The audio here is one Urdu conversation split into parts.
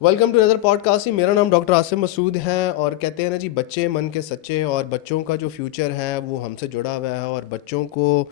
Welcome to Nadir podcast. میرا نام ڈاکٹر عاصم مسعود ہے اور کہتے ہیں نا جی بچے من کے سچے, اور بچوں کا جو فیوچر ہے وہ ہم سے جڑا ہوا ہے, اور بچوں کو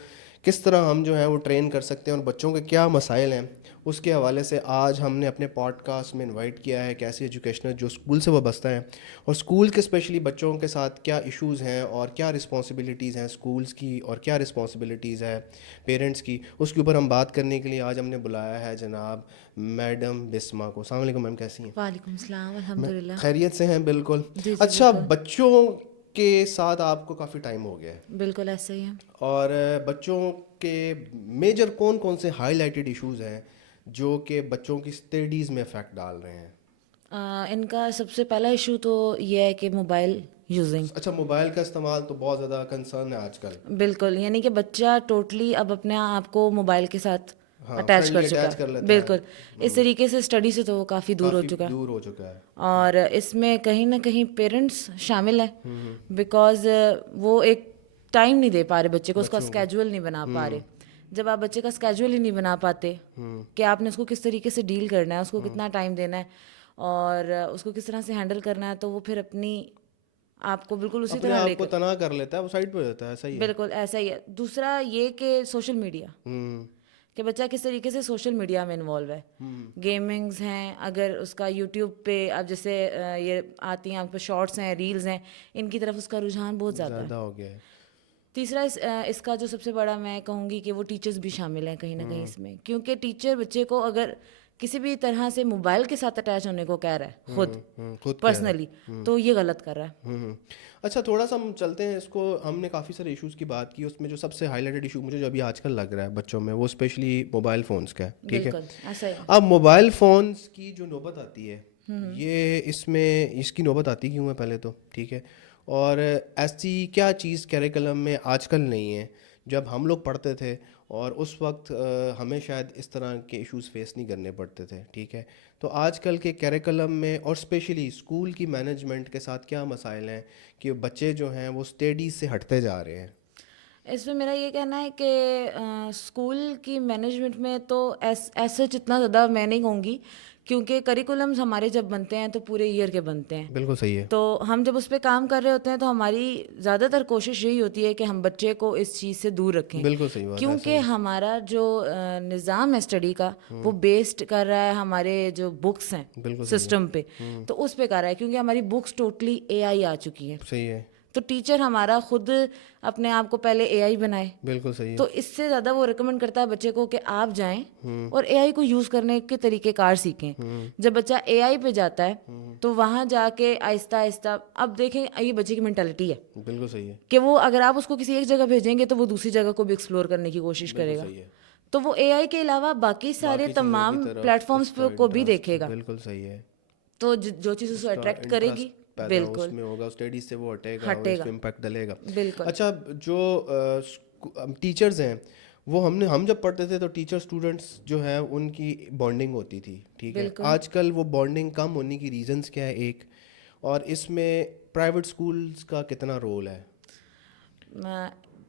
کس طرح ہم جو ہے وہ ٹرین کر سکتے ہیں اور بچوں کے کیا مسائل ہیں اس کے حوالے سے آج ہم نے اپنے پوڈ کاسٹ میں انوائٹ کیا ہے ایک ایسی ایجوکیشنل جو اسکول سے وابستہ ہیں, اور اسکول کے اسپیشلی بچوں کے ساتھ کیا ایشوز ہیں اور کیا رسپانسبلٹیز ہیں اسکولس کی اور کیا رسپانسبلٹیز ہے پیرنٹس کی, اس کے اوپر ہم بات کرنے کے لیے آج ہم نے بلایا ہے جناب میڈم بسما کو. السلام علیکم میم, کیسی ہیں؟ وعلیکم السلام، الحمد للہ. خیریت سے ہیں؟ بالکل. جی جی اچھا, بالکل. بچوں کے ساتھ آپ کو کافی ٹائم ہو گیا ہے, بالکل ایسا ہی ہے. اور بچوں کے میجر کون کون سے ہائی لائٹڈ ایشوز ہیں جو کہ بچوں کی اسٹڈیز میں افیکٹ ڈال رہے ہیں؟ ان کا سب سے پہلا ایشو تو یہ ہے کہ موبائل یوزنگ. اچھا, موبائل کا استعمال تو بہت زیادہ کنسرن ہے آج کل. بالکل, یعنی کہ بچہ ٹوٹلی اب اپنے آپ کو موبائل کے ساتھ ہاں, اٹیچ کر فرینڈلی چکا اٹیچ کر ہے. لیتا ہے. بالکل, اس طریقے سے اسٹڈی سے تو وہ کافی دور ہو کافی چکا ہے, دور ہو چکا ہے. اور اس میں کہیں نہ کہیں پیرنٹس شامل ہیں, بیکاز وہ ایک ٹائم نہیں دے پا رہے بچے کو, اس کا بچوں کو اسکیجول نہیں بنا پا رہے. جب آپ بچے کا اسکیجول ہی نہیں بنا پاتے کہ آپ نے اس کو کس طریقے سے ڈیل کرنا ہے, اس کو کتنا ٹائم دینا ہے اور اس کو کس طرح سے ہینڈل کرنا ہے, تو وہ پھر اپنی آپ کو بالکل اسی اپنے طرح لے آپ کو کر. تناع کر لیتا ہے, وہ سائڈ پہ ہو جاتا ہے. ایسا ہی ہے. بالکل ایسا ہی ہے. دوسرا یہ کہ سوشل میڈیا, کہ بچہ کس طریقے سے سوشل میڈیا میں انوالو ہے. گیمنگز ہیں, اگر اس کا یوٹیوب پہ اب جیسے یہ آتی ہیں آپ کو شارٹس ہیں, ریلز ہیں, ان کی طرف اس کا رجحان بہت زیادہ ہے. ہو گیا ہے. تیسرا اس کا جو سب سے بڑا میں کہوں گی کہ وہ ٹیچرز بھی شامل ہیں کہیں نہ کہیں اس میں, کیونکہ ٹیچر بچے کو اگر کسی بھی طرح سے موبائل کے ساتھ اٹیچ ہونے کو کہہ رہا ہے خود خود کہہ رہا پرسنلی, تو یہ غلط کر رہا ہے. ہے. اچھا, تھوڑا سا ہم چلتے ہیں اس کو. ہم نے کافی سارے ایشوز کی بات کی, اس میں جو سب سے ہائی لائٹڈ ایشو مجھے جو ابھی آج کل لگ رہا ہے بچوں میں وہ اسپیشلی موبائل فونس کا ہے. ٹھیک ہے, بالکل ایسا ہی ہے. اب موبائل فونس کی جو نوبت آتی ہے یہ اس کی نوبت آتی کیوں ہے پہلے تو, ٹھیک ہے, اور ایسی کیا چیز کیریکلم میں آج کل نہیں ہے جب ہم لوگ پڑھتے تھے اور اس وقت ہمیں شاید اس طرح کے ایشوز فیس نہیں کرنے پڑتے تھے. ٹھیک ہے, تو آج کل کے کیریکلم میں اور اسپیشلی اسکول کی مینجمنٹ کے ساتھ کیا مسائل ہیں کہ بچے جو ہیں وہ اسٹڈیز سے ہٹتے جا رہے ہیں؟ اس میں میرا یہ کہنا ہے کہ اسکول کی مینجمنٹ میں تو ایسا اتنا زیادہ میں نہیں کہوں گی, کیونکہ کریکولمز ہمارے جب بنتے ہیں تو پورے ایئر کے بنتے ہیں. بالکل صحیح ہے. تو ہم جب اس پہ کام کر رہے ہوتے ہیں تو ہماری زیادہ تر کوشش یہی ہوتی ہے کہ ہم بچے کو اس چیز سے دور رکھیں, بالکل صحیح بات ہے. کیونکہ ہمارا جو نظام ہے اسٹڈی کا وہ بیسڈ کر رہا ہے ہمارے جو بکس ہیں بالکل صحیح ہے. سسٹم پہ, تو اس پہ کر رہا ہے, کیونکہ ہماری بکس ٹوٹلی اے آئی آ چکی ہے. صحیح ہے. تو ٹیچر ہمارا خود اپنے آپ کو پہلے اے آئی بنائے, بالکل صحیح ہے. تو اس سے زیادہ وہ ریکمینڈ کرتا ہے بچے کو کہ آپ جائیں اور اے آئی کو یوز کرنے کے طریقہ کار سیکھیں. جب بچہ اے آئی پہ جاتا ہے تو وہاں جا کے آہستہ آہستہ, اب دیکھیں یہ بچے کی مینٹیلٹی ہے بالکل صحیح ہے. کہ وہ اگر آپ اس کو کسی ایک جگہ بھیجیں گے تو وہ دوسری جگہ کو بھی ایکسپلور کرنے کی کوشش بالکل کرے گا, صحیح ہے. تو وہ اے آئی کے علاوہ باقی سارے باقی چیزوں کی تمام طرف پلیٹ فارمس اس کا کو بھی انٹرسٹ. دیکھے گا, بالکل صحیح ہے. تو جو چیز اس اسے کا اٹریکٹ کرے گی انٹرسٹ پیدا اس بالکل میں ہوگا, اسٹڈیز سے وہ ہٹے گا اور ہٹے اس گا. پہ امپیکٹ ڈلے گا. بالکل. اچھا, جو ٹیچرز ہیں وہ ہم جب پڑھتے تھے تو ٹیچر اسٹوڈنٹس جو ہے ان کی بانڈنگ ہوتی تھی. ٹھیک ہے, بالکل آج کل وہ بانڈنگ کم ہونے کی ریزنس کیا ہے ایک, اور اس میں پرائیویٹ اسکولس کا کتنا رول ہے؟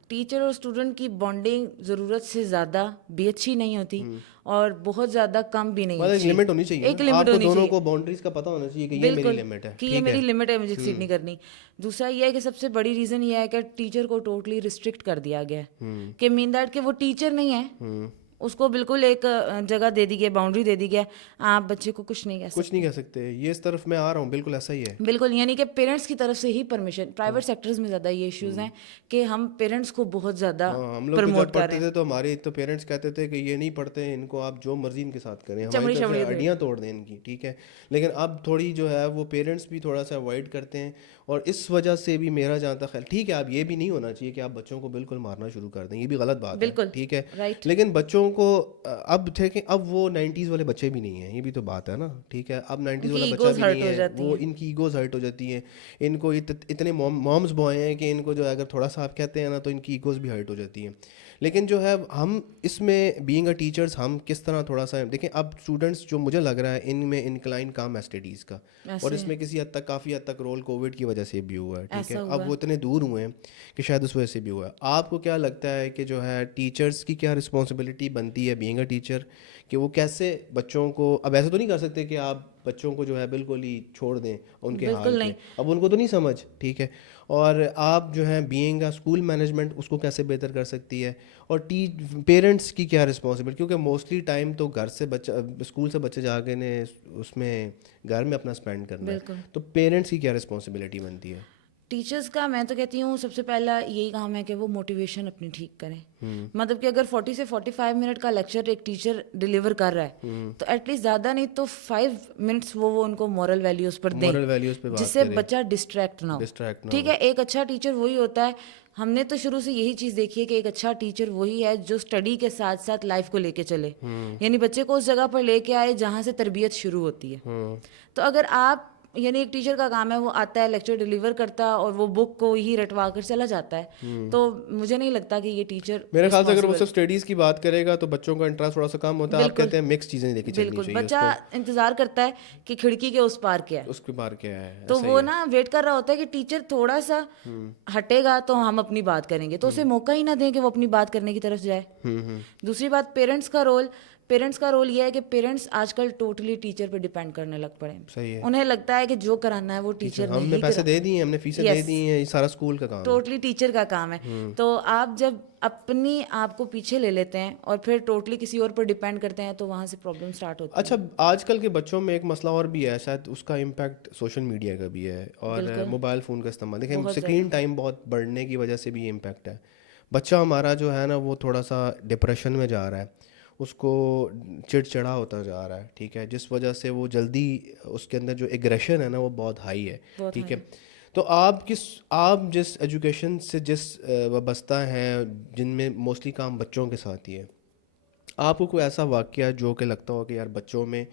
ٹیچر اور اسٹوڈنٹ کی بانڈنگ ضرورت سے زیادہ بھی اچھی نہیں ہوتی اور بہت زیادہ کم بھی نہیں مطلب ایک اچھی. لمٹ ہونی چاہیے ایک نا, لمٹ آپ کو ہونی دونوں چاہیے, کو باؤنڈریز کا پتہ ہونا چاہیے کہ یہ میری بالکل, لمٹ ہے. کہ یہ ٹھیک میری ہے. لمٹ ہے, مجھے ایکسیڈ نہیں کرنی. دوسرا یہ ہے کہ سب سے بڑی ریزن یہ ہے کہ ٹیچر کو ٹوٹلی ریسٹرکٹ کر دیا گیا ہے, کہ مین دیٹ کہ وہ ٹیچر نہیں ہے, اس کو بالکل ایک جگہ دے دی گئی, باؤنڈری دے دی گیا, آپ بچے کو کچھ نہیں کہہ کچھ سکتے. نہیں کہہ سکتے. یہ اس طرف میں آ رہا ہوں, بالکل ایسا ہی ہے. بالکل, یعنی کہ پیرنٹس کی طرف سے ہی پرمیشن. پرائیویٹ سیکٹرز میں زیادہ یہ ایشوز ہیں کہ ہم پیرنٹس کو بہت زیادہ ہم لوگ تو پروموٹ جب کر رہے پڑھتے ہیں. تھے تو ہمارے تو پیرنٹس کہتے تھے کہ یہ نہیں پڑھتے, ان کو آپ جو مرضی ان کے ساتھ کریں, ہماری چمڑی طرف سے چمڑی ہڈیاں توڑ دیں ان کی. ٹھیک ہے, لیکن اب تھوڑی جو ہے وہ پیرنٹس بھی تھوڑا سا اوائڈ کرتے ہیں, اور اس وجہ سے بھی میرا جہاں تک خیال, ٹھیک ہے اب یہ بھی نہیں ہونا چاہیے کہ آپ بچوں کو بالکل مارنا شروع کر دیں, یہ بھی غلط بات ہے. بالکل ٹھیک ہے, رائٹ. لیکن بچوں کو اب تھے کہ اب وہ 90s والے بچے بھی نہیں ہیں, یہ بھی تو بات ہے نا. ٹھیک ہے, اب 90s ان کی والا بچہ ایگوز بھی ہرٹ نہیں ہو ہے, جاتی وہ ہیں. ان کی ایگوز ہرٹ ہو جاتی ہیں. ان کو اتنے مامز بوائے ہیں کہ ان کو جو ہے اگر تھوڑا سا آپ کہتے ہیں نا تو ان کی ایگوز بھی ہرٹ ہو جاتی ہیں. لیکن جو ہے ہم اس میں بینگ اے ٹیچرس ہم کس طرح تھوڑا سا دیکھیں, اب اسٹوڈنٹس جو مجھے لگ رہا ہے ان میں انکلائن کام ہے اسٹڈیز کا, اور ایسے اس میں کسی حد تک کافی حد تک رول کووڈ کی وجہ سے بھی ہوا ہے. ٹھیک ہے, ایسا اب ہوا وہ ہے. اتنے دور ہوئے ہیں کہ شاید اس وجہ سے بھی ہوا ہے. آپ کو کیا لگتا ہے کہ جو ہے ٹیچرس کی کیا رسپانسبلٹی بنتی ہے بینگ اے ٹیچر, کہ وہ کیسے بچوں کو, اب ایسے تو نہیں کر سکتے کہ آپ بچوں کو جو ہے بالکل ہی چھوڑ دیں ان کے حال پہ, اب ان کو تو نہیں سمجھ, ٹھیک ہے, اور آپ جو ہیں بینگ اے اسکول مینجمنٹ اس کو کیسے بہتر کر سکتی ہے, اور پیرنٹس کی کیا رسپانسبلٹی, کیونکہ موسٹلی ٹائم تو گھر سے بچہ اسکول سے بچے جا کے نے اس میں گھر میں اپنا اسپینڈ کرنا ہے, تو پیرنٹس کی کیا رسپانسبلٹی بنتی ہے؟ ٹیچرس کا میں تو کہتی ہوں سب سے پہلا یہی کام ہے کہ وہ موٹیویشن اپنی ٹھیک کریں. مطلب کہ اگر 40 سے 45 منٹ کا لیکچر ایک ٹیچر ڈلیور کر رہا ہے تو ایٹ لیسٹ زیادہ نہیں تو 5 منٹس وہ ان کو مورل ویلیوز پر دیں, جس سے بچہ ڈسٹریکٹ نہ ہو. ٹھیک ہے, ایک اچھا ٹیچر وہی ہوتا ہے, ہم نے تو شروع سے یہی چیز دیکھی ہے کہ ایک اچھا ٹیچر وہی ہے جو اسٹڈی کے ساتھ ساتھ لائف کو لے کے چلے, یعنی بچے کو اس جگہ پر لے کے آئے جہاں سے تربیت شروع ہوتی ہے. تو اگر آپ, یعنی ایک ٹیچر کا کام ہے وہ آتا ہے لیکچر ڈلیور کرتا اور وہ بک کو ہی رٹوا کر چلا جاتا ہے, تو مجھے نہیں لگتا کہ یہ ٹیچر, میرے خیال سے اگر وہ صرف اسٹڈیز کی بات کرے گا تو بچوں کا انٹرسٹ تھوڑا سا کم ہوتا ہے. آپ کہتے ہیں مکس چیزیں دیکھی چلنی چاہیے, بچہ انتظار کرتا ہے کہ کھڑکی کے اس پار کیا ہے, اس کے بار کیا ہے, تو وہ نا ویٹ کر رہا ہوتا ہے کہ ٹیچر تھوڑا سا ہٹے گا تو ہم اپنی بات کریں گے, تو اسے موقع ہی نہ دیں کہ وہ اپنی بات کرنے کی طرف جائے. دوسری بات, پیرنٹس کا رول یہ ہے کہ پیرنٹس آج کل ٹوٹلی ٹیچر پہ ڈیپینڈ کرنے لگ پڑے ہیں. انہیں لگتا ہے کہ جو کرانا ہے وہ ٹیچر نے, ہم نے پیسے دے دیے, ہم نے فیسیں دے دی ہیں, یہ سارا اسکول کا کام ہے, ٹوٹلی ٹیچر کا کام ہے. تو آپ جب اپنی آپ کو پیچھے لے لیتے ہیں اور پھر ٹوٹلی کسی اور پر ڈیپینڈ کرتے ہیں تو وہاں سے پرابلم اسٹارٹ ہوتی ہے. اچھا, آج کل کے بچوں میں ایک مسئلہ اور بھی ہے, شاید اس کا امپیکٹ سوشل میڈیا کا بھی ہے اور موبائل فون کا استعمال. دیکھیں اسکرین ٹائم بہت بڑھنے کی وجہ سے بھی یہ امپیکٹ ہے. بچہ ہمارا جو ہے نا وہ تھوڑا سا ڈپریشن میں جا رہا ہے, اس کو چڑچڑا ہوتا جا رہا ہے, ٹھیک ہے, جس وجہ سے وہ جلدی اس کے اندر جو ایگریشن ہے نا وہ بہت ہائی ہے, ٹھیک ہے. تو آپ جس ایجوکیشن سے جس وابستہ ہیں جن میں موسٹلی کام بچوں کے ساتھ ہی ہے, آپ کو کوئی ایسا واقعہ جو کہ لگتا ہو کہ یار بچوں میں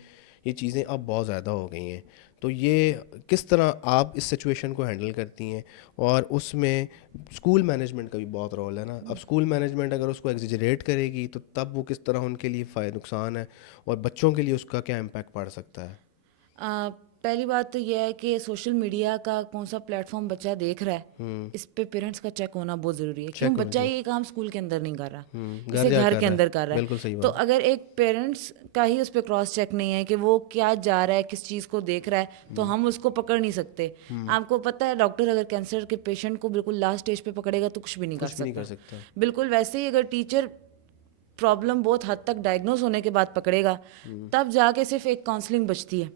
یہ چیزیں اب بہت زیادہ ہو گئی ہیں, تو یہ کس طرح آپ اس سچویشن کو ہینڈل کرتی ہیں؟ اور اس میں اسکول مینجمنٹ کا بھی بہت رول ہے نا. اب اسکول مینجمنٹ اگر اس کو ایگزیجریٹ کرے گی تو تب وہ کس طرح ان کے لیے فائدہ نقصان ہے, اور بچوں کے لیے اس کا کیا امپیکٹ پڑ سکتا ہے؟ پہلی بات تو یہ ہے کہ سوشل میڈیا کا کون سا پلیٹ فارم بچہ دیکھ رہا ہے, اس پہ پیرنٹس کا چیک ہونا بہت ضروری ہے. کیوں بچہ یہ کام اسکول کے اندر نہیں کر رہا, اسے گھر کے اندر کر رہا ہے. تو اگر ایک پیرنٹس کا ہی اس پہ کراس چیک نہیں ہے کہ وہ کیا جا رہا ہے, کس چیز کو دیکھ رہا ہے, تو ہم اس کو پکڑ نہیں سکتے. آپ کو پتہ ہے ڈاکٹر اگر کینسر کے پیشنٹ کو بالکل لاسٹ اسٹیج پہ پکڑے گا تو کچھ بھی نہیں کر سکتا. بالکل ویسے ہی اگر ٹیچر پرابلم بہت حد تک ڈائگنوز ہونے کے بعد پکڑے گا تب جا کے صرف ایک کاؤنسلنگ بچتی ہے.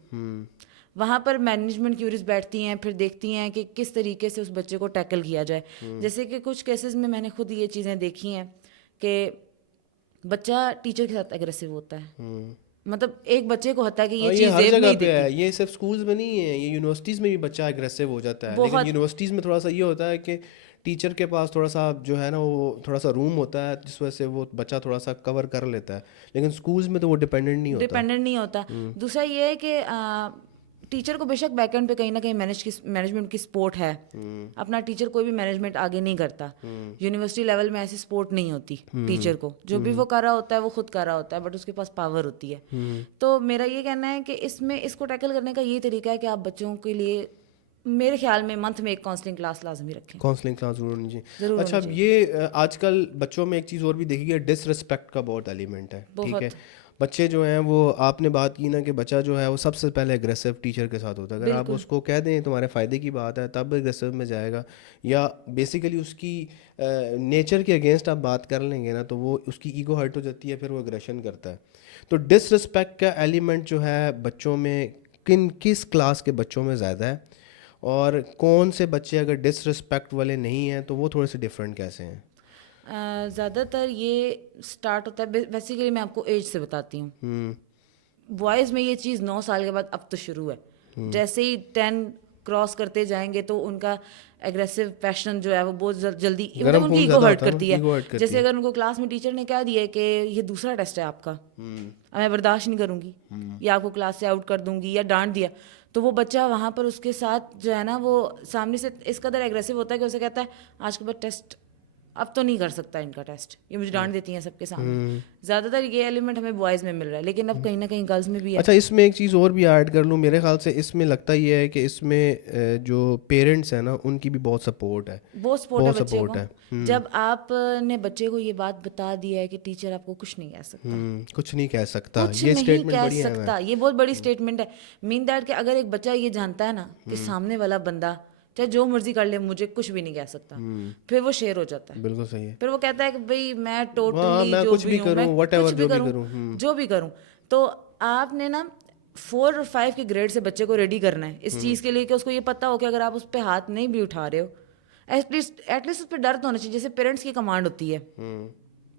وہاں پر مینجمنٹ کیوریز بیٹھتی ہیں, پھر دیکھتی ہیں کہ کس طریقے سے اس بچے کو ٹیکل کیا جائے. جیسے کہ کچھ کیسز میں نے خود یہ چیزیں دیکھی ہیں کہ بچہ ٹیچر کے ساتھ اگریسو ہوتا ہے. مطلب ایک بچے کو ہوتا ہے کہ یہ چیز ہر جگہ پہ ہے, یہ صرف اسکولز میں نہیں ہے, یہ یونیورسٹیز میں بھی بچہ اگریسو ہو جاتا ہے. لیکن یونیورسٹیز میں تھوڑا سا یہ ہوتا ہے کہ ٹیچر کے پاس تھوڑا سا جو ہے نا وہ تھوڑا سا روم ہوتا ہے جس وجہ سے وہ بچہ تھوڑا سا کور کر لیتا ہے, لیکن اسکولز میں تو وہ ڈیپینڈنٹ نہیں ہوتا. دوسرا یہ ہے کہ ٹیچر کو بے شک بیک اینڈ پہ کہیں نہ کہیں مینجمنٹ کی سپورٹ ہے. اپنا ٹیچر کوئی بھی مینجمنٹ آگے نہیں کرتا. یونیورسٹی لیول میں ایسی سپورٹ نہیں ہوتی ٹیچر کو, جو بھی وہ کر رہا ہوتا ہے وہ خود کر رہا ہوتا ہے, بٹ اس کے پاس پاور ہوتی ہے. تو میرا یہ کہنا ہے کہ اس کو ٹیکل کرنے کا یہ طریقہ ہے کہ آپ بچوں کے لیے میرے خیال میں منتھ میں ایک کاؤنسلنگ کلاس لازمی رکھیں. کاؤنسلنگ کلاس ضرور ہونی چاہیے. اچھا, یہ آج کل بچوں میں ایک چیز اور بھی دیکھی گئی, ڈس رسپیکٹ کا بہت ایلیمنٹ ہے, ٹھیک ہے. بچے جو ہیں وہ, آپ نے بات کی نا کہ بچہ جو ہے وہ سب سے پہلے اگریسو ٹیچر کے ساتھ ہوتا ہے. اگر آپ اس کو کہہ دیں تمہارے فائدے کی بات ہے تب اگریسو میں جائے گا, یا بیسیکلی اس کی نیچر کے اگینسٹ آپ بات کر لیں گے نا تو وہ اس کی ایگو ہرٹ ہو جاتی ہے, پھر وہ اگریشن کرتا ہے. تو ڈس رسپیکٹ کا ایلیمنٹ جو ہے بچوں میں کس کلاس کے بچوں میں زیادہ ہے, اور کون سے بچے اگر ڈس رسپیکٹ والے نہیں ہیں تو وہ تھوڑے سے ڈفرینٹ کیسے ہیں؟ زیادہ تر یہ اسٹارٹ ہوتا ہے, بیسیکلی میں آپ کو ایج سے بتاتی ہوں. بوائز میں یہ چیز 9 سال کے بعد اب تو شروع ہے. جیسے ہی 10 کراس کرتے جائیں گے تو ان کا ایگریسو پیشن جو ہے وہ بہت جلدی ان کی ایگو ہرٹ کرتی ہے. جیسے اگر ان کو کلاس میں ٹیچر نے کہہ دیا کہ یہ دوسرا ٹیسٹ ہے آپ کا, میں برداشت نہیں کروں گی, یا آپ کو کلاس سے آؤٹ کر دوں گی, یا ڈانٹ دیا, تو وہ بچہ وہاں پر اس کے ساتھ جو ہے نا وہ سامنے سے اس قدر ایگریسو ہوتا ہے کہ اسے کہتا ہے آج کے بعد ٹیسٹ اب تو نہیں کر سکتا ان کا ٹیسٹ, یہ مجھے ڈانٹ دیتی ہیں سب کے سامنے. زیادہ تر یہ ایلیمنٹ ہمیں بوائز میں مل رہا ہے, لیکن اب کہیں نہ کہیں گرلز میں بھی ہے. اچھا اس میں ایک چیز اور بھی ایڈ کر لوں, میرے خیال سے اس میں لگتا یہ ہے کہ اس میں جو پیرنٹس ہیں نا ان کی بھی بہت سپورٹ ہے, بہت سپورٹ ہے بچے کو. جب آپ نے بچے کو یہ بات بتا دیا ہے کہ ٹیچر آپ کو کچھ نہیں کہہ سکتا, کچھ نہیں کہہ سکتا, کچھ یہ نہیں اسٹیٹمنٹ کہہ بڑی اہم ہے. سکتا, یہ بہت بڑی اسٹیٹمنٹ ہے. مین دیٹ کہ اگر ایک بچہ یہ جانتا ہے نا کہ سامنے والا بندہ چاہے جو مرضی کر لے مجھے کچھ بھی نہیں کہہ سکتا, پھر وہ شیر ہو جاتا ہے. بالکل صحیح ہے. پھر وہ کہتا ہے کہ بھائی میں ٹوٹلی جو بھی ہوں, میں کچھ بھی کروں, جو بھی کروں. تو آپ نے نا 4 اور 5 کے گریڈ سے بچے کو ریڈی کرنا ہے اس چیز کے لیے کہ اس کو یہ پتا ہو کہ اگر آپ اس پہ ہاتھ نہیں بھی اٹھا رہے ہو ایٹ لیسٹ اس پہ ڈر تو ہونا چاہیے. جیسے پیرنٹس کی کمانڈ ہوتی ہے,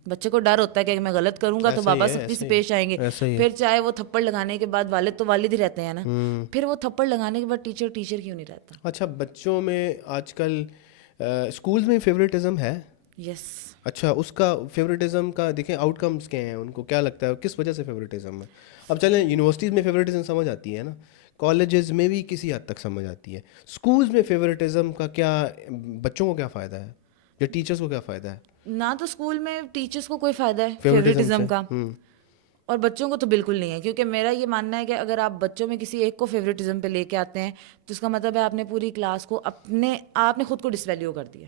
بچے کو ڈر ہوتا ہے کہ میں غلط کروں گا تو بابا سختی سے پیش آئیں گے. پھر چاہے وہ تھپڑ لگانے کے بعد والد تو والد ہی رہتے ہیں نا, پھر وہ تھپڑ لگانے کے بعد ٹیچر کیوں نہیں رہتا. اچھا بچوں میں آج کل اسکولز میں فیوریٹزم ہے. یس. اچھا اس کا فیوریٹزم کا دیکھیں آؤٹ کمز کیا ہیں, ان کو کیا لگتا ہے کس وجہ سے فیوریٹزم ہے. اب چلیں یونیورسٹیز میں فیوریٹزم سمجھ آتی ہے نا, کالجز میں بھی کسی حد تک سمجھ آتی ہے, اسکولز میں فیوریٹزم کا کیا, بچوں کو کیا فائدہ ہے یا ٹیچرس کو کیا فائدہ ہے. نہ تو اسکول میں ٹیچرس کو کوئی فائدہ ہے فیوریٹزم کا, اور بچوں کو تو بالکل نہیں ہے. کیونکہ میرا یہ ماننا ہے کہ اگر آپ بچوں میں کسی ایک کو فیوریٹزم پہ لے کے آتے ہیں تو اس کا مطلب ہے آپ نے پوری کلاس کو آپ نے خود کو ڈس ویلیو کر دیا.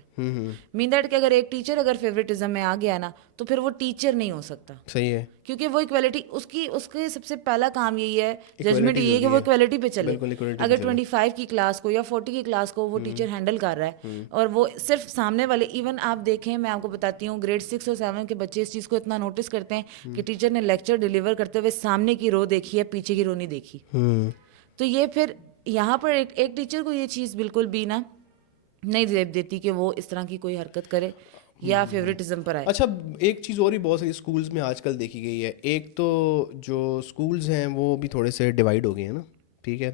مین دیٹ کہ اگر ایک ٹیچر اگر فیوریٹزم میں آ گیا نا تو پھر وہ ٹیچر نہیں ہو سکتا. صحیح ہے. کیونکہ وہ ایکویلٹی اس کے سب سے پہلا کام یہی ہے, ججمنٹ یہ ہے کہ وہ ایکویلٹی پہ چلے. اگر 25 کی کلاس کو یا 40 کی کلاس کو وہ ٹیچر ہینڈل کر رہا ہے اور وہ صرف سامنے والے, ایون آپ دیکھیں میں آپ کو بتاتی ہوں گریڈ 6 اور 7 کے بچے اس چیز کو اتنا نوٹس کرتے ہیں کہ ٹیچر نے لیکچر ڈیلیور کرتے ہوئے سامنے کی رو دیکھی ہے, پیچھے کی رو نہیں دیکھی. تو یہ پھر یہاں پر ایک ٹیچر کو یہ چیز بالکل بھی نا نہیں دیب دیتی کہ وہ اس طرح کی کوئی حرکت کرے یا فیوریٹزم پر آئے. اچھا ایک چیز اور بھی بہت ساری اسکولز میں آج کل دیکھی گئی ہے, ایک تو جو اسکولز ہیں وہ بھی تھوڑے سے ڈیوائڈ ہو گئے ہیں نا, ٹھیک ہے.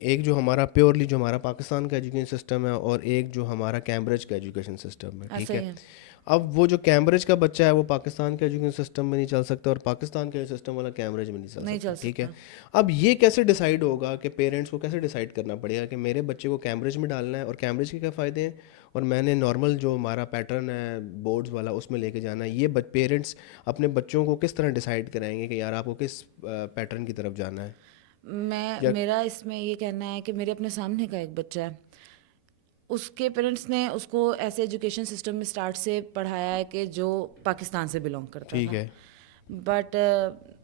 ایک جو ہمارا پیورلی جو ہمارا پاکستان کا ایجوکیشن سسٹم ہے اور ایک جو ہمارا کیمبرج کا ایجوکیشن سسٹم ہے, ٹھیک ہے. اب وہ جو کیمبرج کا بچہ ہے وہ پاکستان کے ایجوکیشن سسٹم میں نہیں چل سکتا اور پاکستان کے سسٹم والا کیمبرج میں نہیں چل سکتا, ٹھیک ہے. اب یہ کیسے ڈیسائیڈ ہوگا کہ پیرنٹس کو کیسے ڈیسائیڈ کرنا پڑے گا کہ میرے بچے کو کیمبرج میں ڈالنا ہے اور کیمبرج کے کیا فائدے ہیں, اور میں نے نارمل جو ہمارا پیٹرن ہے بورڈز والا اس میں لے کے جانا ہے. یہ پیرنٹس اپنے بچوں کو کس طرح ڈیسائیڈ کرائیں گے کہ یار آپ کو کس پیٹرن کی طرف جانا ہے. میرا اس میں یہ کہنا ہے کہ میرے اپنے سامنے کا ایک بچہ ہے, اس کے پیرنٹس نے اس کو ایسے ایجوکیشن سسٹم میں اسٹارٹ سے پڑھایا ہے کہ جو پاکستان سے بلونگ کرتا ہے, ٹھیک ہے. بٹ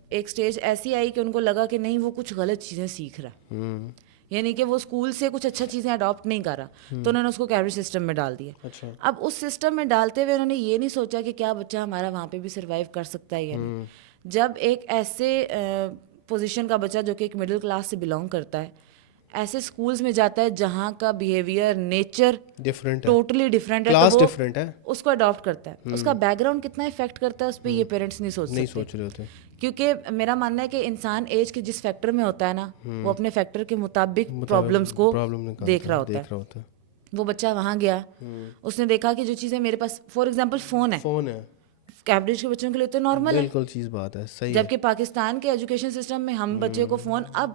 ایک سٹیج ایسی آئی کہ ان کو لگا کہ نہیں وہ کچھ غلط چیزیں سیکھ رہا ہے, یعنی کہ وہ اسکول سے کچھ اچھا چیزیں اڈاپٹ نہیں کر رہا, تو انہوں نے اس کو کیمبرج سسٹم میں ڈال دیا. اب اس سسٹم میں ڈالتے ہوئے انہوں نے یہ نہیں سوچا کہ کیا بچہ ہمارا وہاں پہ بھی سروائیو کر سکتا ہے یا نہیں. جب ایک ایسے پوزیشن کا بچہ جو کہ ایک مڈل کلاس سے بلونگ کرتا ہے ایسے اسکولس میں جاتا ہے جہاں کا بیہیویئر نیچر ٹوٹلی ڈفرینٹ ہے, تو وہ اس کو اڈاپٹ کرتا ہے. اس کا بیک گراؤنڈ کتنا افیکٹ کرتا ہے اس پہ یہ پیرنٹس نہیں سوچ رہے ہوتے. کیونکہ میرا ماننا ہے کہ انسان ایج کے جس فیکٹر میں ہوتا ہے نا وہ اپنے فیکٹر کے مطابق پرابلمس کو دیکھ رہا ہوتا ہے. وہ بچہ وہاں گیا, اس نے دیکھا کہ جو چیزیں میرے پاس فار ایگزامپل فون ہے کیمبرج کے بچوں کے لیے تو نارمل ہے, بالکل چیز بات ہے, صحیح. جبکہ پاکستان کے ایجوکیشن سسٹم میں ہم بچے کو فون اب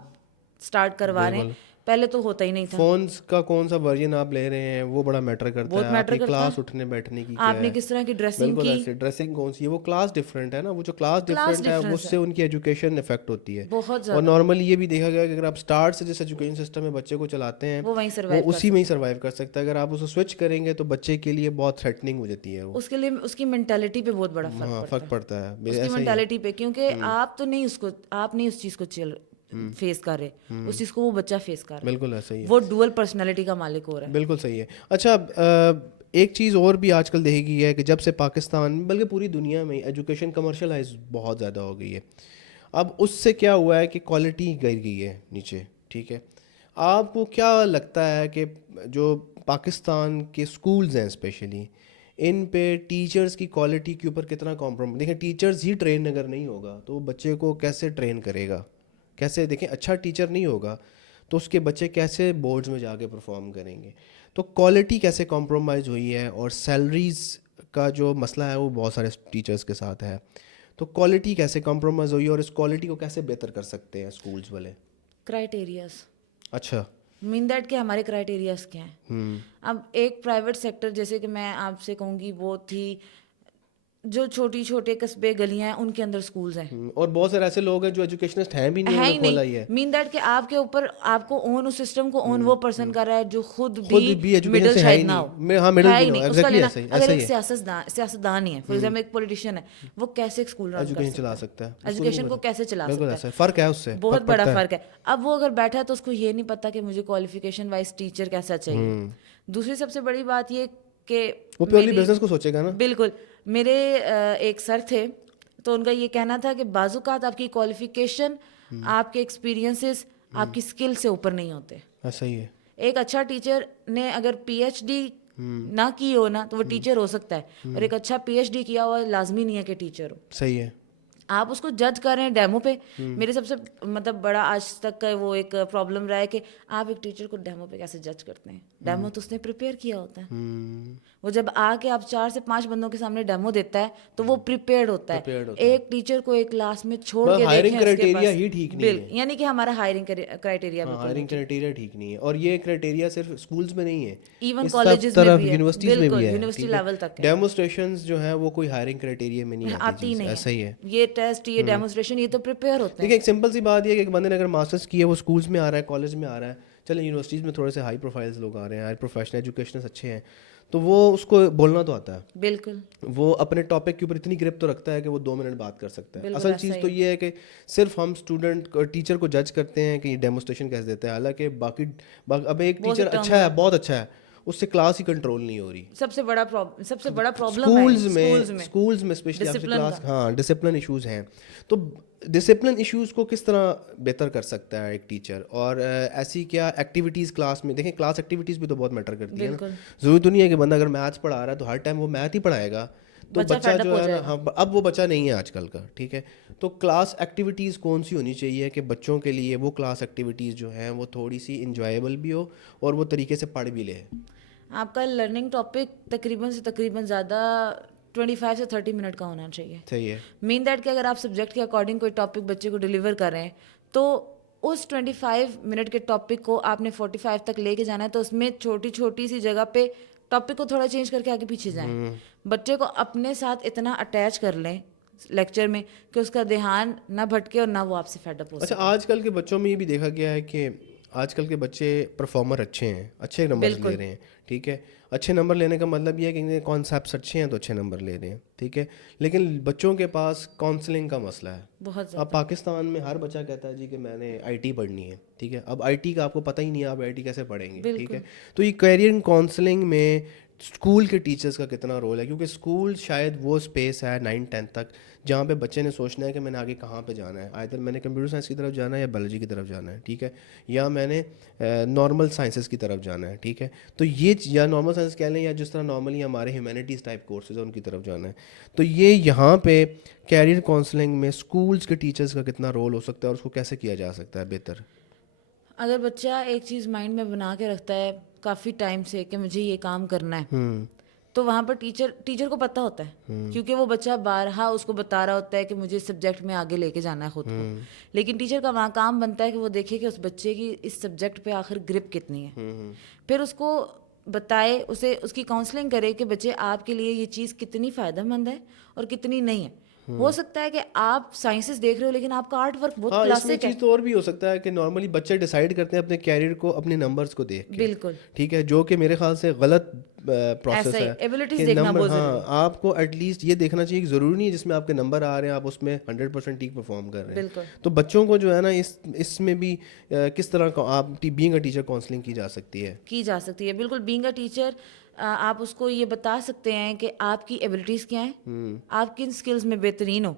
اسٹارٹ کروا رہے ہیں, پہلے تو ہوتا ہی نہیں تھا. فونز کا کون سا ورژن آپ لے رہے ہیں وہ بڑا میٹر کرتا ہے. آپ کی کلاس اٹھنے بیٹھنے کی آپ نے کس طرح کی ڈریسنگ کی, ڈریسنگ کون سی ہے, وہ کلاس ڈفرینٹ ہے نا, وہ جو کلاس ڈفرینٹ ہے اس سے ان کی ایجوکیشن افیکٹ ہوتی ہے بہت زیادہ. اور نارملی یہ بھی دیکھا گیا کہ اگر آپ اسٹارٹ سے جس ایجوکیشن سسٹم میں بچے کو چلاتے ہیں وہ اسی میں ہی سروائیو کر سکتا ہے. اگر آپ اسے سوئچ کریں گے تو بچے کے لیے بہت تھریٹننگ ہو جاتی ہے, اس کے لیے اس کی مینٹیلٹی پہ بہت بڑا فرق پڑتا ہے, اس کی مینٹیلٹی پہ. کیونکہ آپ نہیں اس چیز کو فیس کر رہے, اس چیز کو وہ بچہ فیس کر رہا ہے. بالکل ایسا ہی ہے, وہ ڈوئل پرسنالٹی کا مالک ہو رہا ہے. بالکل صحیح ہے. اچھا ایک چیز اور بھی آج کل دیکھی گئی ہے کہ جب سے پاکستان بلکہ پوری دنیا میں ایجوکیشن کمرشلائز بہت زیادہ ہو گئی ہے, اب اس سے کیا ہوا ہے کہ کوالٹی گر گئی ہے نیچے, ٹھیک ہے. آپ کو کیا لگتا ہے کہ جو پاکستان کے اسکولز ہیں اسپیشلی ان پہ ٹیچرز کی کوالٹی کے اوپر کتنا کمپرومائز, دیکھیں ٹیچرز ہی ٹرین اگر نہیں ہوگا تو وہ بچے کو کیسے ٹرین کرے گا, کیسے, دیکھیں اچھا ٹیچر نہیں ہوگا تو اس کے بچے کیسے بورڈز میں جا کے پرفارم کریں گے. تو کوالٹی کیسے کمپرومائز ہوئی ہے, اور سیلریز کا جو مسئلہ ہے وہ بہت سارے ٹیچرز کے ساتھ ہے, تو کوالٹی کیسے کمپرومائز ہوئی ہے اور اس کوالٹی کو کیسے بہتر کر سکتے ہیں اسکولز والے. کرائٹیریاز. اچھا مین دیٹ کہ ہمارے کرائٹیریاز کیا ہیں. اب ایک پرائیویٹ سیکٹر جیسے کہ میں آپ سے کہوں گی وہ تھی جو چھوٹی چھوٹے قصبے گلیاں ہیں ان کے اندر اسکولز ہیں, اور بہت سارے ایسے لوگ ہیں جو ایجوکیشنسٹ ہیں بھی نہیں, ہے انہوں ہی نے کھولا ہی ہے. نہیں. مین دیٹ کہ آپ کے اوپر آپ کو اون اس سسٹم کو اون وہ پرسن کر رہا ہے جو خود خود بھی بھی ایجوکیشن مڈل سے ہے شاید ہی نہ ہو, نہیں, ہاں مڈل ہے بھی ہی نہ ہو. نہیں. اس کا ایگزیکٹلی لینا ایسا ہی, اگر ایسا ایک ہی ہے. سیاستدان ہی ہے, فار ایگزامپل ایک پولیٹیشین ہے, وہ کیسے ایک اسکول رن کر ایجوکیشن چلا سکتا ہے, ایجوکیشن کو کیسے چلا بالکل سکتا ایسا ہے. ہے, فرق ہے اس سے, بہت بڑا پتہ ہے. فرق ہے. اب وہ اگر بیٹھا ہے تو اس کو یہ نہیں پتا کہ مجھے کوالیفیکیشن وائز ٹیچر کیسا چاہیے. دوسری سب سے بڑی بات یہ کہ وہ پیورلی بزنس کو سوچے گا نا. بالکل. میرے ایک سر تھے تو ان کا یہ کہنا تھا کہ بعض اوقات آپ کی کوالیفیکیشن آپ کے ایکسپیرینسز آپ کی اسکل سے اوپر نہیں ہوتے. ایسا ہی ہے. ایک اچھا ٹیچر نے اگر پی ایچ ڈی نہ کی ہو نا تو وہ ٹیچر ہو سکتا ہے, اور ایک اچھا پی ایچ ڈی کیا ہوا لازمی نہیں ہے کہ ٹیچر ہو. صحیح ہے. آپ اس کو جج کر رہے ہیں ڈیمو پہ. میرے سب سے مطلب بڑا آج تک کا وہ ایک پرابلم رہا ہے کہ آپ ایک ٹیچر کو ڈیمو پہ کیسے جج کرتے ہیں. ڈیمو تو اس نے پریپیئر کیا ہوتا ہے. وہ جب آ کے آپ 4 سے 5 بندوں کے سامنے ڈیمو دیتا ہے تو وہ پریپیئرڈ ہوتا ہے. ایک ٹیچر کو ایک کلاس میں چھوڑ کے ہائرنگ دیکھیں اس کے کرائٹیریا پاس ہی ٹھیک نہیں ہے. یعنی کہ ہمارا ہائرنگ کرائٹیریا بالکل ہائرنگ کرائٹیریا ٹھیک نہیں ہے, اور یہ کرائٹیریا صرف اسکولز میں نہیں ہے, ایون اس سب کالجز میں طرف بھی ہے, یونیورسٹیز میں بھی بالکل ہے. یونیورسٹی لیول تک ہے. ڈیمونسٹریشنز جو ہیں وہ کوئی ہائرنگ کرائٹیریا میں نہیں آتی چیز. نہیں ایسا ہی ہے. یہ ٹیسٹ یہ ڈیمونسٹریشن یہ تو پریپیئر ہوتے ہیں. دیکھیں ایک سمپل سی بات یہ ہے کہ ایک بندے نے اگر ماسٹرس کی ہے, وہ اسکولز میں آ رہا ہے, کالج میں آ رہا ہے, چلیں یونیورسٹیز میں تھوڑے سے ہائی پروفائلز لوگ آ رہے ہیں, ہائی پروفیشنل ایجوکیشنس اچھے ہیں, تو وہ اس کو بولنا تو آتا ہے. بالکل. وہ اپنے ٹاپک کے اوپر اتنی گرپ تو رکھتا ہے کہ وہ 2 منٹ بات کر سکتا ہے. اصل چیز تو یہ ہے کہ صرف ہم اسٹوڈنٹ ٹیچر کو جج کرتے ہیں کہ یہ ڈیمونسٹریشن کیسے دیتا ہے, حالانکہ باقی اب ایک ٹیچر اچھا ہے, بہت اچھا ہے, اس سے کلاس ہی کنٹرول نہیں ہو رہی. سب سے بڑا پرابلم ہے اسکولز میں اسپیشلی آپ سے کلاس, ہاں ڈسپلن ایشوز ہیں. تو ڈسپلن ایشوز کو کس طرح بہتر کر سکتا ہے ایک ٹیچر, اور ایسی کیا ایکٹیویٹیز کلاس میں, دیکھیں کلاس ایکٹیویٹیز بھی تو بہت میٹر کرتی ہے نا. ضروری تو نہیں ہے کہ بندہ اگر میتھس پڑھا رہا ہے تو ہر ٹائم وہ میتھ ہی پڑھائے گا, تو بچہ جو ہے نا, اب وہ بچہ نہیں ہے آج کل کا, ٹھیک ہے. تو کلاس ایکٹیویٹیز کون سی ہونی چاہیے کہ بچوں کے لیے وہ کلاس ایکٹیویٹیز جو ہیں وہ تھوڑی سی انجوائیبل بھی ہو اور وہ طریقے سے پڑھ بھی لے. آپ کا لرننگ ٹاپک تقریباً زیادہ 25 سے 30 منٹ کا ہونا چاہیے. صحیح ہے. مین دیٹ کہ اگر آپ سبجیکٹ کے اکارڈنگ کوئی ٹاپک بچے کو ڈلیور کر رہے ہیں تو اس 25 منٹ کے ٹاپک کو آپ نے 45 تک لے کے جانا ہے, تو اس میں چھوٹی چھوٹی سی جگہ پہ ٹاپک کو تھوڑا چینج کر کے آگے پیچھے جائیں. بچے کو اپنے ساتھ اتنا اٹیچ کر لیں لیکچر میں کہ اس کا دھیان نہ بھٹکے اور نہ وہ آپ سے فیڈ اپ ہو سکے. اچھا, آج کل کے بچوں میں یہ بھی دیکھا گیا ہے کہ آج کل کے بچے پرفارمر اچھے ہیں, اچھے نمبر لے رہے ہیں, ٹھیک ہے. اچھے نمبر لینے کا مطلب یہ ہے کہ کانسیپٹس اچھے ہیں تو اچھے نمبر لے رہے ہیں, ٹھیک ہے. لیکن بچوں کے پاس کاؤنسلنگ کا مسئلہ ہے بہت زیادہ. اب پاکستان میں ہر بچہ کہتا ہے جی کہ میں نے آئی ٹی پڑھنی ہے, ٹھیک ہے. اب آئی ٹی کا آپ کو پتہ ہی نہیں ہے آپ آئی ٹی کیسے پڑھیں گے, ٹھیک ہے. تو یہ کیریئر کاؤنسلنگ میں اسکول کے ٹیچرس کا کتنا رول ہے, کیونکہ اسکول شاید وہ اسپیس ہے 9-10 تک جہاں پہ بچے نے سوچنا ہے کہ میں نے آگے کہاں پہ جانا ہے, آئدر میں نے کمپیوٹر سائنس کی طرف جانا ہے یا بایولوجی کی طرف جانا ہے, ٹھیک ہے, یا میں نے نارمل سائنسز کی طرف جانا ہے, ٹھیک ہے. تو یہ یا نارمل سائنس کہہ لیں یا جس طرح نارملی ہمارے ہیومینٹیز ٹائپ کورسز ہیں ان کی طرف جانا ہے. تو یہ یہاں پہ کیریئر کاؤنسلنگ میں اسکولس کے ٹیچرس کا کتنا رول ہو سکتا ہے اور اس کو کیسے کیا جا سکتا ہے بہتر. اگر بچہ ایک چیز مائنڈ میں بنا کے رکھتا ہے کافی ٹائم سے کہ مجھے یہ کام کرنا ہے, تو وہاں پر ٹیچر کو پتہ ہوتا ہے, کیونکہ وہ بچہ بارہا اس کو بتا رہا ہوتا ہے کہ مجھے اس سبجیکٹ میں آگے لے کے جانا ہے خود کو. لیکن ٹیچر کا وہاں کام بنتا ہے کہ وہ دیکھے کہ اس بچے کی اس سبجیکٹ پہ آخر گرپ کتنی ہے, پھر اس کو بتائے, اسے اس کی کاؤنسلنگ کرے کہ بچے آپ کے لیے یہ چیز کتنی فائدہ مند ہے اور کتنی نہیں ہے. ہو سکتا ہے کہ آپ سائنسز دیکھ رہے ہو لیکن آپ کا آرٹ ورک بہت ہاں, اس میں کلاسک ہے. چیز تو اور بھی ہو سکتا ہے کہ نارملی بچے ڈیسائیڈ کرتے ہیں اپنے کیریئر کو اپنے نمبرز کو دیکھ کے, بالکل, ٹھیک ہے, جو کہ میرے خیال سے غلط پروسیس ہے. ایبلٹیز دیکھنا بہت ضروری ہے. آپ کو ایٹ لیسٹ یہ دیکھنا چاہیے کہ ضروری نہیں ہے جس میں آپ کے نمبر آ رہے ہیں آپ اس میں 100% ٹھیک پرفارم کر رہے ہیں. بالکل. تو بچوں کو جو ہے نا اس میں بھی کس طرح آپ بینگ اے ٹیچر کاؤنسلنگ کی جا سکتی ہے. بالکل. بینگ اے ٹیچر آپ اس کو یہ بتا سکتے ہیں کہ آپ کی ایبلٹیز کیا ہیں, آپ کن اسکلز میں بہترین ہو,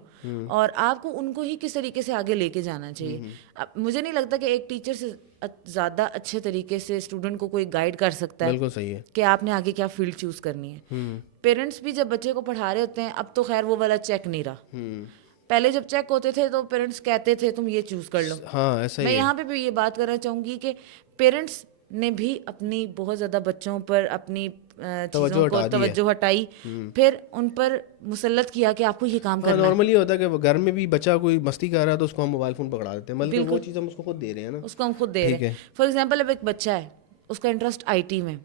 اور آپ کو ان کو ہی کس طریقے سے آگے لے کے جانا چاہیے. مجھے نہیں لگتا کہ ایک ٹیچر سے زیادہ اچھے طریقے سے اسٹوڈنٹ کو کوئی گائیڈ کر سکتا ہے. بالکل صحیح ہے کہ آپ نے آگے کیا فیلڈ چوز کرنی ہے. پیرنٹس بھی جب بچے کو پڑھا رہے ہوتے ہیں, اب تو خیر وہ والا چیک نہیں رہا, پہلے جب چیک ہوتے تھے تو پیرنٹس کہتے تھے تم یہ چوز کر لو. ہاں ایسا ہی میں ہے. یہاں پہ بھی یہ بات کرنا چاہوں گی کہ پیرنٹس نے بھی اپنی بہت زیادہ بچوں پر اپنی چیزوں کو توجہ ہٹائی, پھر ان پر مسلط کیا کہ آپ کو یہ کام کرنا ہے. نارملی یہ ہوتا ہے کہ گھر میں بھی بچہ کوئی مستی کر رہا ہے تو اس کو ہم موبائل فون پکڑا دیتے ہیں, بلکہ وہ چیز ہم اس کو خود دے رہے ہیں نا, اس کو ہم خود دے رہے ہیں. فار ایگزامپل اب ایک بچہ ہے, اس کا انٹرسٹ آئی ٹی میں,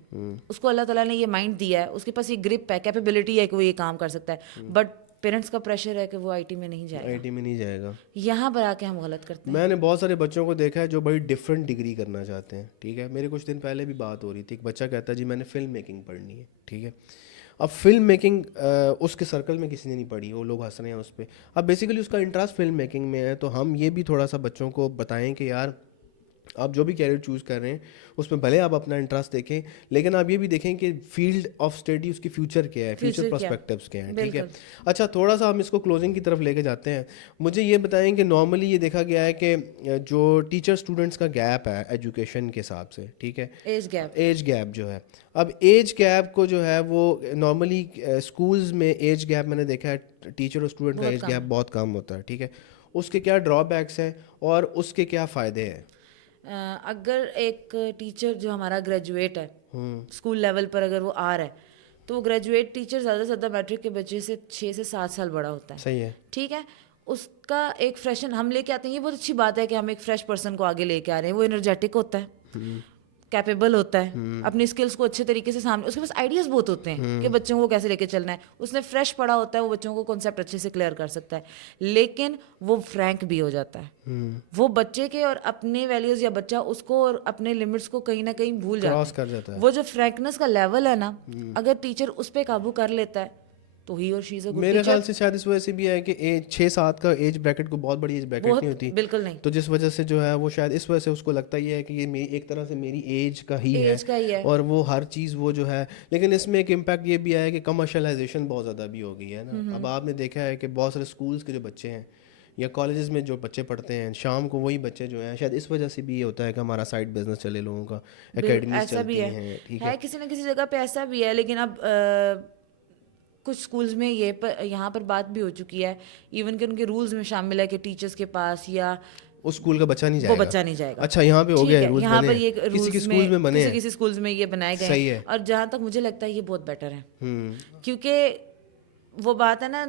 اس کو اللہ تعالیٰ نے یہ مائنڈ دیا ہے, اس کے پاس یہ گرپ ہے, کیپیبلٹی ہے کہ وہ یہ کام کر سکتا ہے, بٹ پیرنٹس کا پریشر ہے کہ وہ آئی ٹی میں نہیں جائے گا, آئی ٹی میں نہیں جائے گا. یہاں پر آ کے ہم غلط کرتے ہیں. میں نے بہت سارے بچوں کو دیکھا ہے جو بڑی ڈفرینٹ ڈگری کرنا چاہتے ہیں, ٹھیک ہے. میرے کچھ دن پہلے بھی بات ہو رہی تھی, ایک بچہ کہتا ہے جی میں نے فلم میکنگ پڑھنی ہے, ٹھیک ہے. اب فلم میکنگ اس کے سرکل میں کسی نے نہیں پڑھی, وہ لوگ ہنس رہے ہیں اس پہ. اب بیسیکلی اس کا انٹرسٹ فلم میکنگ میں ہے, تو ہم یہ بھی تھوڑا سا بچوں کو بتائیں کہ یار آپ جو بھی کیریئر چوز کر رہے ہیں اس میں بھلے آپ اپنا انٹرسٹ دیکھیں, لیکن آپ یہ بھی دیکھیں کہ فیلڈ آف اسٹڈی اس کی فیوچر کیا ہے, فیوچر پرسپیکٹیوز کیا ہیں, ٹھیک ہے. اچھا تھوڑا سا ہم اس کو کلوزنگ کی طرف لے کے جاتے ہیں. مجھے یہ بتائیں کہ نارملی یہ دیکھا گیا ہے کہ جو ٹیچر اسٹوڈنٹس کا گیپ ہے ایجوکیشن کے حساب سے, ٹھیک ہے, ایج گیپ جو ہے, اب ایج گیپ کو جو ہے وہ نارملی اسکولز میں ایج گیپ میں نے دیکھا ہے ٹیچر اور اسٹوڈنٹ کا ایج گیپ بہت کم ہوتا ہے, ٹھیک ہے. اس کے کیا ڈرا بیکس ہیں اور اس کے کیا فائدے ہیں؟ اگر ایک ٹیچر جو ہمارا گریجویٹ ہے اسکول لیول پر, اگر وہ آ رہا ہے تو وہ گریجویٹ ٹیچر زیادہ سے زیادہ میٹرک کے بچے سے 6 سے 7 سال بڑا ہوتا ہے. صحیح ہے, ٹھیک ہے. اس کا ایک فریشن ہم لے کے آتے ہیں, یہ بہت اچھی بات ہے کہ ہم ایک فریش پرسن کو آگے لے کے آ رہے ہیں. وہ انرجیٹک ہوتا ہے, کیپیبل ہوتا ہے, اپنی اسکلس کو اچھے طریقے سے سامنے, اس کے پاس آئیڈیاز بہت ہوتے ہیں کہ بچوں کو کیسے لے کے چلنا ہے. اس نے فریش پڑھا ہوتا ہے, وہ بچوں کو کانسیپٹ اچھے سے کلیئر کر سکتا ہے, لیکن وہ فرینک بھی ہو جاتا ہے. وہ بچے کے اور اپنے ویلیوز, یا بچہ اس کو اور اپنے لمٹس کو کہیں نہ کہیں بھول جاتا ہے. وہ جو فرینکنس کا لیول ہے نا, اگر ٹیچر اس پہ قابو کر لیتا ہے تو ہی اور شی از اے گڈ ٹیچر. میرے خیال سے شاید اس وجہ سے بھی ہے کہ 6-7 کا ایج بریکٹ کو بہت بڑی ایج بریکٹ نہیں ہوتی, بالکل نہیں, تو جس وجہ سے جو ہے وہ شاید اس وجہ سے اس کو لگتا یہ ہے کہ یہ ایک طرح سے میری ایج کا ہی ہے, اور وہ ہر چیز وہ جو ہے. لیکن اس میں ایک امپیکٹ یہ بھی ہے کہ کمرشلائزیشن بہت زیادہ بھی ہو گئی ہے نا. اب آپ نے دیکھا ہے کہ بہت سارے اسکولس کے جو بچے ہیں یا کالجز میں جو بچے پڑھتے ہیں, شام کو وہی بچے جو ہیں, شاید اس وجہ سے بھی یہ ہوتا ہے کہ ہمارا سائڈ بزنس چلے لوگوں کا, اکیڈمیز چلتی ہیں, ٹھیک ہے, کسی نہ کسی جگہ پہ ایسا بھی ہے. لیکن اب کچھ اسکولز میں یہاں پر بات بھی ہو چکی ہے, ایون کہ ان کے رولز میں شامل ہے کہ ٹیچرس کے پاس یا اس اسکول کا بچہ نہیں جائے وہ گا, بچہ نہیں جائے گا. اچھا یہاں پہ ہو گیا رولز یہاں بنے پر یہ کسی اسکول میں بنے ہیں, کسی اسکولز میں یہ بنائے گئے صحیح ہیں, ہے. اور جہاں تک مجھے لگتا ہے یہ بہت بیٹر ہے, کیونکہ وہ بات ہے نا,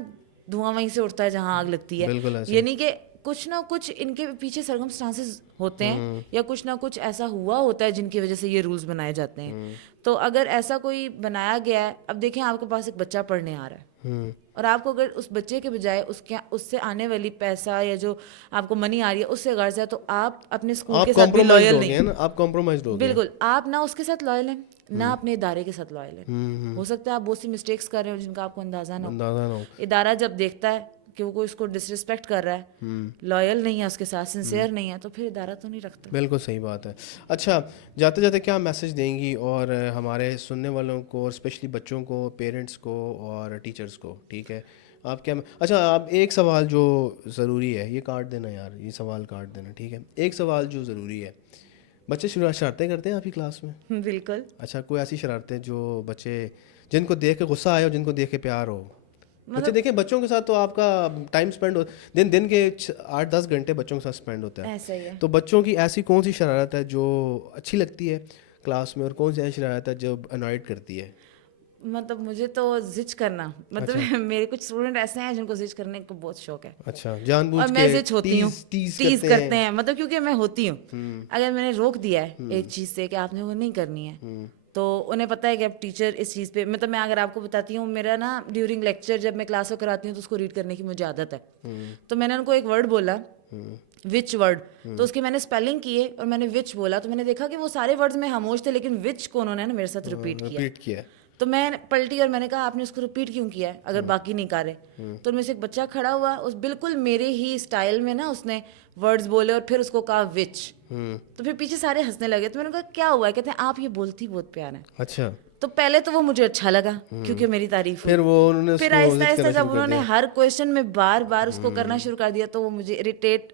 دھواں وہیں سے اٹھتا ہے جہاں آگ لگتی ہے. یعنی کہ کچھ نہ کچھ ان کے پیچھے سرکمسٹانسز ہوتے ہیں, یا کچھ نہ کچھ ایسا ہوا ہوتا ہے جن کی وجہ سے یہ رولز بنائے جاتے ہیں. تو اگر ایسا کوئی بنایا گیا ہے, اب دیکھیں آپ کے پاس ایک بچہ پڑھنے آ رہا ہے, اور آپ کو اگر اس بچے کے بجائے اس سے آنے والی پیسہ یا جو آپ کو منی آ رہی ہے اس سے غرض ہے, تو آپ اپنے اسکول کے ساتھ بھی لوئل نہیں, آپ کمپرومائزڈ ہو گئے. بالکل, آپ نہ اس کے ساتھ لوئل ہیں نہ اپنے ادارے کے ساتھ لوئل ہیں. ہو سکتا ہے آپ بہت سی مسٹیکس کر رہے ہو جن کا آپ کو اندازہ نہ ہو. ادارہ جب دیکھتا ہے کہ وہ کوئی اس کو ڈسرسپیکٹ کر رہا ہے, لوئل نہیں ہے اس کے ساتھ, سنسیئر نہیں ہے, تو پھر ادارہ تو نہیں رکھتا. بالکل صحیح بات ہے. اچھا جاتے جاتے کیا میسج دیں گی اور ہمارے سننے والوں کو, اور اسپیشلی بچوں کو, پیرنٹس کو اور ٹیچرس کو, ٹھیک ہے, آپ کیا. اچھا آپ ایک سوال جو ضروری ہے, یہ کاٹ دینا یار, یہ سوال کاٹ دینا, ٹھیک ہے. ایک سوال جو ضروری ہے, بچے شرارتیں کرتے ہیں آپ کی کلاس میں؟ بالکل. اچھا کوئی ایسی شرارتیں جو بچے جن کو دیکھ کے غصہ آئے اور جن کو دیکھ کے پیار ہو؟ بچے دیکھیں بچوں کے ساتھ تو آپ کا ٹائم اسپینڈ ہو, دن کے 8-10 گھنٹے بچوں کے ساتھ اسپینڈ ہوتا ہے. ایسا ہی ہے. تو بچوں کی ایسی کون سی شرارت ہے جو اچھی لگتی ہے کلاس میں, اور کون سی ایسی شرارت ہے جو انوائڈ کرتی ہے؟ مطلب مجھے تو زج کرنا, مطلب میرے کچھ اسٹوڈنٹ ایسے ہیں جن کو زج کرنے کا بہت شوق ہے. اچھا جان بوجھ کے, اور میں زج ہوتی ہوں, ٹیز کرتے ہیں, مطلب کیونکہ میں ہوتی ہوں. اگر میں نے روک دیا ہے ایک چیز سے کہ آپ نے وہ نہیں کرنی ہے, تو انہیں پتہ ہے کہ اب ٹیچر اس چیز پہ, مطلب میں اگر آپ کو بتاتی ہوں, میرا نا ڈیورنگ لیکچر جب میں کلاس کو کراتی ہوں تو اس کو ریڈ کرنے کی مجھے عادت ہے. تو میں نے ان کو ایک ورڈ بولا, وچ ورڈ, تو اس کی میں نے اسپیلنگ کیے اور میں نے وچ بولا, تو میں نے دیکھا کہ وہ سارے ورڈز میں خاموش تھے, لیکن وچ کو انہوں نے میرے ساتھ ریپیٹ کیا. تو میں پلٹی اور میں نے کہا آپ نے اس کو ریپیٹ کیوں کیا ہے اگر باقی نہیں کر رہے؟ تو ان میں سے ایک بچہ کھڑا ہوا, اس بالکل میرے ہی اسٹائل میں نا اس نے ورڈز بولے اور پھر اس کو کہا وچ. تو پھر پیچھے سارے ہنسنے لگے. تو میں نے کہا کیا ہوا ہے؟ کہتے ہیں آپ یہ بولتی بہت پیار ہے. اچھا. تو پہلے تو وہ مجھے اچھا لگا کیونکہ میری تعریف ہوئی, پھر آہستہ آہستہ جب انہوں نے ہر کویشچن میں بار بار اس کو کرنا شروع کر دیا تو وہ مجھے اریٹیٹ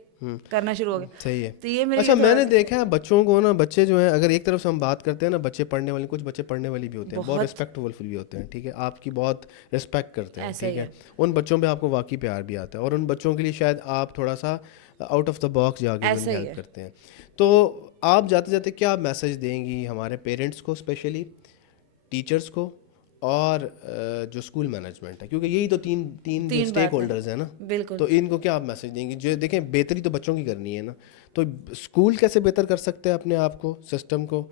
کرنا شروع ہو گیا. صحیح ہے. تو یہ اچھا میں نے دیکھا ہے بچوں کو نا, بچے جو ہیں, اگر ایک طرف سے ہم بات کرتے ہیں نا, بچے پڑھنے والے, کچھ بچے پڑھنے والے بھی ہوتے ہیں, بہت ریسپیکٹفل بھی ہوتے ہیں, ٹھیک ہے, آپ کی بہت ریسپیکٹ کرتے ہیں, ٹھیک ہے, ان بچوں پہ آپ کو واقعی پیار بھی آتا ہے, اور ان بچوں کے لیے شاید آپ تھوڑا سا آؤٹ آف دا باکس جا کے ان ہیلپ کرتے ہیں. تو آپ جاتے جاتے کیا میسج دیں گی ہمارے پیرنٹس کو اسپیشلی, ٹیچرس کو اور جو اسکول مینجمنٹ ہے, کیونکہ یہی تو تین اسٹیک ہولڈرز ہیں نا. بالکل. تو ان کو کیا آپ میسج دیں گے؟ جو دیکھیں بہتری تو بچوں کی کرنی ہے نا, تو اسکول کیسے بہتر کر سکتے ہیں اپنے آپ کو, سسٹم کو,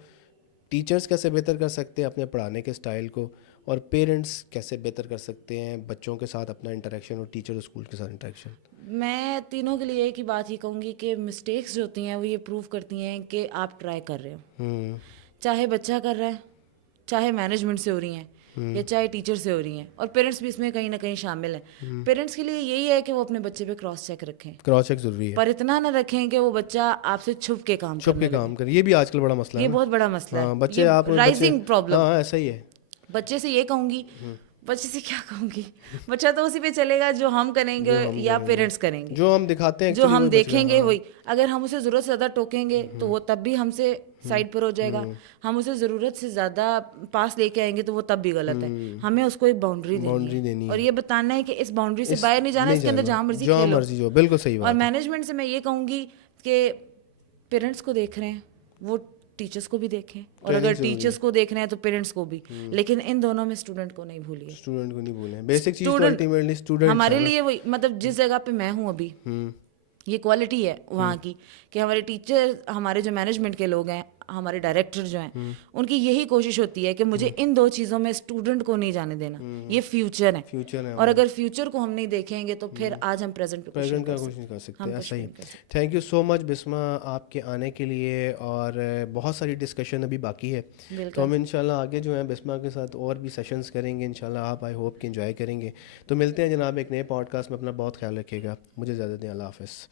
ٹیچرس کیسے بہتر کر سکتے ہیں اپنے پڑھانے کے اسٹائل کو, اور پیرنٹس کیسے بہتر کر سکتے ہیں بچوں کے ساتھ اپنا انٹریکشن اور ٹیچر اور اسکول کے ساتھ انٹریکشن. میں تینوں کے لیے ایک ہی بات یہ کہوں گی کہ مسٹیکس جو ہوتی ہیں وہ یہ پروو کرتی ہیں کہ آپ ٹرائی کر رہے ہو, چاہے بچہ کر رہا ہے, چاہے مینجمنٹ سے ہو رہی ہیں یا چاہے ٹیچر سے ہو رہی ہیں, اور پیرنٹس بھی اس میں کہیں نہ کہیں شامل ہیں. پیرنٹس کے لیے یہی ہے کہ وہ اپنے بچے پہ کراس چیک رکھیں, کراس چیک ضروری ہے, پر اتنا نہ رکھیں کہ وہ بچہ آپ سے چھپ کے کام کرے. یہ بھی آج کل بڑا مسئلہ ہے, یہ بہت بڑا مسئلہ ہے, بچے آپ رائزنگ پرابلم. ہاں ایسا ہی ہے. بچے سے یہ کہوں گی, بچے سے کیا کہوں گی, بچہ تو اسی پہ چلے گا جو ہم کریں گے یا پیرنٹس کریں گے, جو ہم دکھاتے ہیں, جو ہم دیکھیں گے وہی. اگر ہم اسے ضرورت سے زیادہ ٹوکیں گے تو وہ تب بھی ہم سے سائڈ پر ہو جائے گا, ہم اسے ضرورت سے زیادہ پاس لے کے آئیں گے تو وہ تب بھی غلط ہے. ہمیں اس کو ایک باؤنڈری دینی ہے اور یہ بتانا ہے کہ اس باؤنڈری سے باہر نہیں جانا, اس کے اندر جہاں مرضی کھیلو. بالکل صحیح بات. اور مینجمنٹ سے میں یہ کہوں گی کہ پیرنٹس کو دیکھ رہے ہیں وہ ٹیچرس کو بھی دیکھیں, اور اگر ٹیچرس کو دیکھ رہے ہیں تو پیرنٹس کو بھی, لیکن ان دونوں میں اسٹوڈنٹ کو نہیں بھولیے. اسٹوڈنٹ کو نہیں بھولیں, بیسک چیز تو الٹیمیٹلی اسٹوڈنٹ ہمارے لیے وہی, مطلب جس جگہ پہ میں ہوں ابھی یہ کوالٹی ہے وہاں کی کہ ہمارے ٹیچر, ہمارے جو مینجمنٹ کے لوگ ہیں, ہمارے ڈائریکٹر جو ہیں, ان کی یہی کوشش ہوتی ہے کہ مجھے ان دو چیزوں میں اسٹوڈنٹ کو نہیں جانے دینا. یہ فیوچر ہے, اور اگر فیوچر کو ہم نہیں دیکھیں گے تو پھر آج ہم پریزنٹ کا کچھ نہیں کر سکتے. ایسا ہی. تھینک یو سو مچ بسما آپ کے آنے کے لیے, اور بہت ساری ڈسکشن ابھی باقی ہے, تو ہم انشاءاللہ آگے جو ہے بسما کے ساتھ اور بھی سیشنز کریں گے انشاءاللہ. آپ آئی ہوپ کہ انجوائے کریں گے. تو ملتے ہیں جناب ایک نئے پوڈ کاسٹ میں. اپنا بہت خیال رکھیے گا. مجھے اجازت دیں. اللہ حافظ.